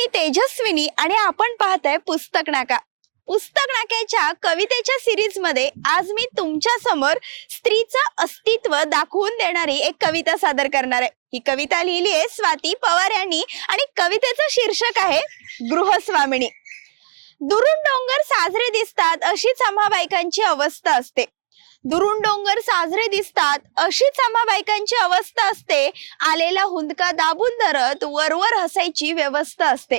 मी तेजस्विनी आणि आपण पाहताय पुस्तक नाका. पुस्तक नाक्याच्या कवितेच्या सिरीजमध्ये आज मी तुमच्यासमोर स्त्रीचं अस्तित्व दाखवून देणारी एक कविता सादर करणार आहे. ही कविता लिहिली आहे स्वाती पवार यांनी आणि कवितेचं शीर्षक आहे गृहस्वामिनी. दुरून डोंगर साजरे दिसतात अशीच आम्हा बायकांची अवस्था असते. दुरून डोंगर साजरे दिसतात. अशीच आम्हा बायकांची अवस्था असते. आलेला हुंदका दाबून धरत वरवर हसायची व्यवस्था असते.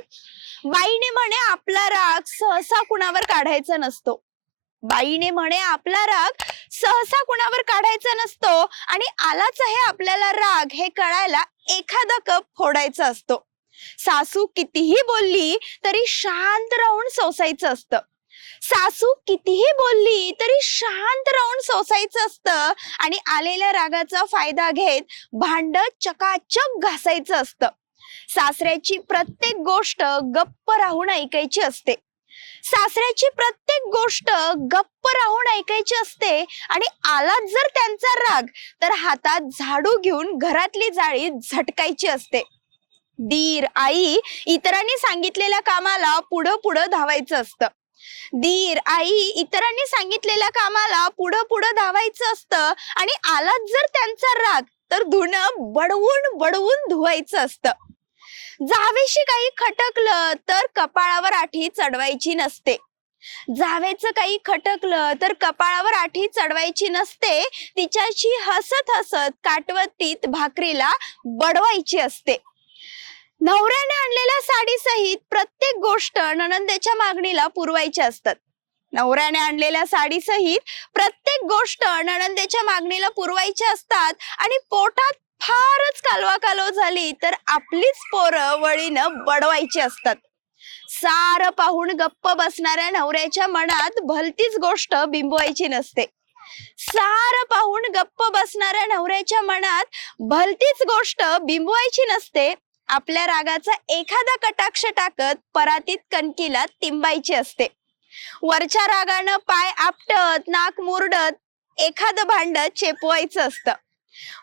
बाईने म्हणे आपला राग सहसा कुणावर काढायचा नसतो. बाईने म्हणे आपला राग सहसा कुणावर काढायचा नसतो आणि आलाच आहे आपल्याला राग हे कळायला एखादा कप फोडायचा असतो. सासू कितीही बोलली तरी शांत राहून सोसायचं असतं. सासू कितीही बोलली तरी शांत राहून सोसायचं असतं आणि आलेल्या रागाचा फायदा घेत भांड चकाचक घासायचं असतं. सासऱ्याची प्रत्येक गोष्ट गप्प राहून ऐकायची असते. सासऱ्याची प्रत्येक गोष्ट गप्प राहून ऐकायची असते आणि आलाच जर त्यांचा राग तर हातात झाडू घेऊन घरातली जाळी झटकायची असते. दीर आई इतरांनी सांगितलेल्या कामाला पुढं पुढं धावायचं असतं. दीर आई इतरांनी सांगितलेल्या कामाला पुढं पुढं धावायचं असतं आणि आलाच जर त्यांचा राग तर धुणं बडवून बडवून धुवायचं असतं. जावेशी काही खटकलं तर कपाळावर आठी चढवायची नसते. जावेचं काही खटकलं तर कपाळावर आठी चढवायची नसते. तिच्याशी हसत हसत काटवतीत भाकरीला बडवायची असते. नवऱ्याने आणलेल्या गोष्ट ननंदेच्या मागणीला पुरवायच्या असतात. नवऱ्याने आणलेल्या साडी सहित प्रत्येक गोष्ट ननंदेच्या मागणीला पुरवायची असतात आणि पोटात फारच कालवा कालव झाली तर आपलीच पोरं वळीनं बडवायची असतात. सार पाहून गप्प बसणाऱ्या नवऱ्याच्या मनात भलतीच गोष्ट बिंबवायची नसते. सार पाहून गप्प बसणाऱ्या नवऱ्याच्या मनात भलतीच गोष्ट बिंबवायची नसते. आपल्या रागाचा एखादा कटाक्ष टाकत परातीत कणकीला तिंबायची असते. वरच्या रागानं पाय आपटत नाक मुरडत एखादं भांड चेपवायचं असतं.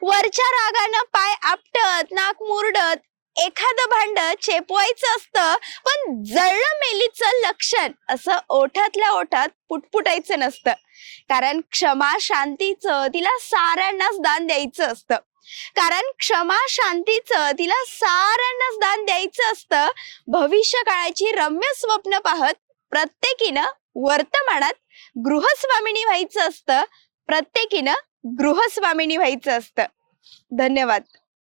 वरच्या रागानं पाय आपटत नाक मुरडत एखादं भांड चेपवायचं असतं पण जळलं मेलीचं लक्षण असं ओठातल्या ओठात पुटपुटायचं नसतं. कारण क्षमा शांतीचं तिला साऱ्यांनाच दान द्यायचं असतं. कारण क्षमा शांतीचं तिला साऱ्यांनाच दान द्यायचं असतं. भविष्य काळाची रम्य स्वप्न पाहत प्रत्येकीनं वर्तमानात गृहस्वामिनी व्हायचं असतं. प्रत्येकीनं गृहस्वामिनी व्हायचं असतं. धन्यवाद.